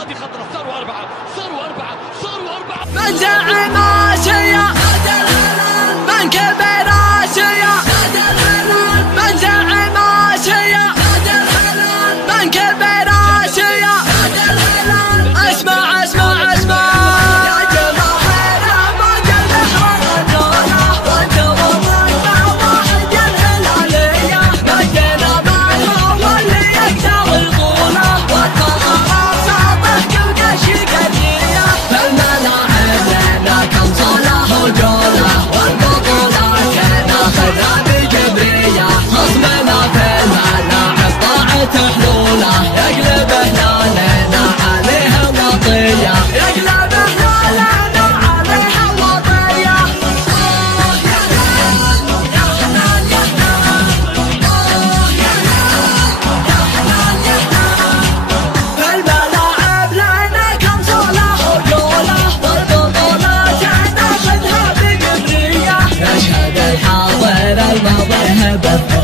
هذه خطرة. صاروا أربعة صاروا أربعة صاروا أربعة. من زعم آسيا من كبر آسيا من زعم آسيا من كبر آسيا. اسمع اسمع اسمع يا جماهير أمواج البحر الرجولة وانتم ضيفة واحد الهلالية. نجينا معها واللي يكسر البطولة والفخر صابح كل شي قدية. فالملاعب لنا كم صلاح وجولة والبطولات ناخذها بجبرية. خصمنا في الملاعب ضاعت حلوله يقلب هلالنا عليها وطية يقلب هلالنا عليها وطية. يا هلال يا هلال يا هلال يا هلال يا هلال يا هلال. في الملاعب لنا كم صلاح وجولة والبطولات ناخذها بجبرية. يشهد الحاضر الماضي هبة